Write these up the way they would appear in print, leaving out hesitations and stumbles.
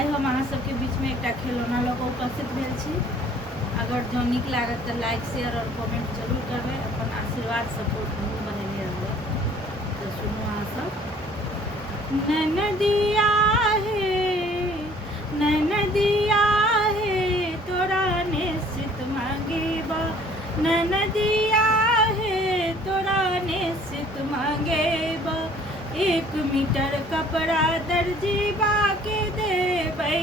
आइ हम अहाँ सबके बीच में एक खिलौना लऽ कऽ उपस्थित भेल छी। अगर जो नीक लागत तो लाइक शेयर और कमेंट जरूर करबै। अपन आशीर्वाद सपोर्ट हमहूँ बनेने रहबै। तो सुनू अहाँ सब। ननदिया हे तोरा निश्चित मांगेबा, ननदिया हे तोरा निश्चित मांगेबा। 1 मीटर कपड़ा दर्जी बाके देबै,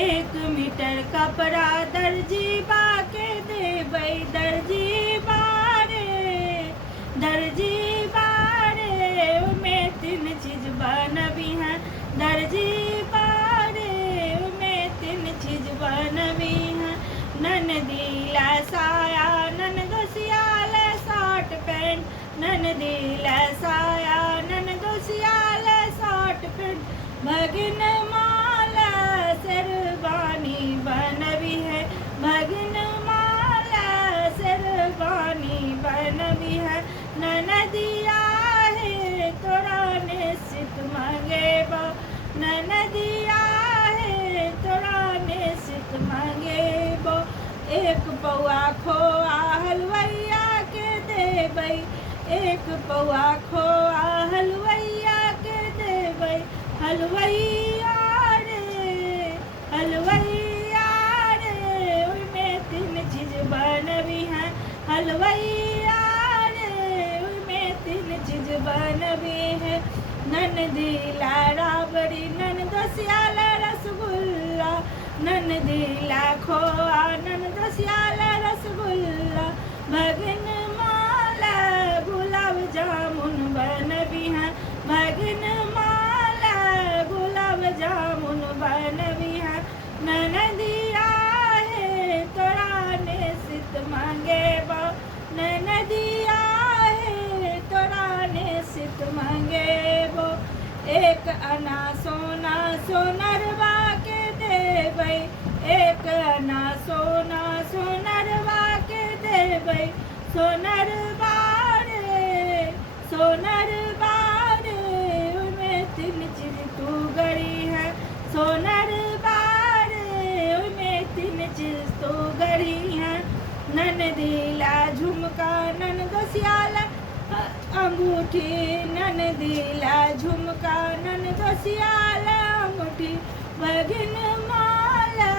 1 मीटर कपड़ा दर्जी बाके देबै। दर्जी बारे में 3 चीज बनबी हैं, दर्जी बारे में 3 चीज बनबी हैं। ननदी ला साया, ननदोसिया ला शर्ट पैंट, ननदी ला साया, ननदोसिया ला शर्ट पैंट। भगिन माला शेरवानी बनबी है, भगिन माला शेरवानी बनबी है। ननदिया हे तोरा निश्चित मांगेबा, ननदिया हे तोरा निश्चित मांगेबा। 1 पौआ खोआ हलवैया के देबै, 1 पौआ खोआ हलवैया के देबै। हलवैया रे ओइमे 3 चीज बनबी हैं, हलवैया रे ओइमे 3 चीज बनबी है। ननदी ला राबड़ी, ननदोसिया ला रसगुल्ला, ननदी ला खोआ, ननदोसिया ला रसगुल्ला। भगिन माला गुलाब जामुन बनबी हैं, भगिन माला गुलाब जामुन बनबी हैं। ननदिया हे तोरा निश्चित मांगेबा, ननदिया हे तोरा निश्चित मांगेबो। 1 आना सोना सोनरवा के देबै, 1 आना सोना सोनरवा के देबै। सोनरवा रे ओइमे 3 चीज तू गरी है, सोनरवा रे ओइमे 3 चीज तू गरी है। ननदी ला झुमका, ननदोसिया ला अंगूठी, ननदी ला झुमका, ननदोसिया ला अंगूठी। भगिन माला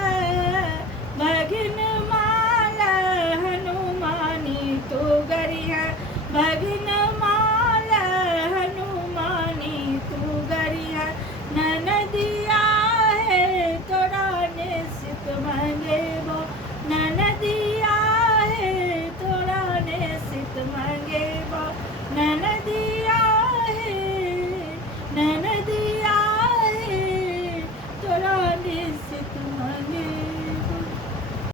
हनुमानी तू गरी है, भगिन माला हनुमानी तू गरी है। ननदिया हे तोरा निश्चित मांगेबो, ननदिया हे तोरा निश्चित मांगेबो। ननदिया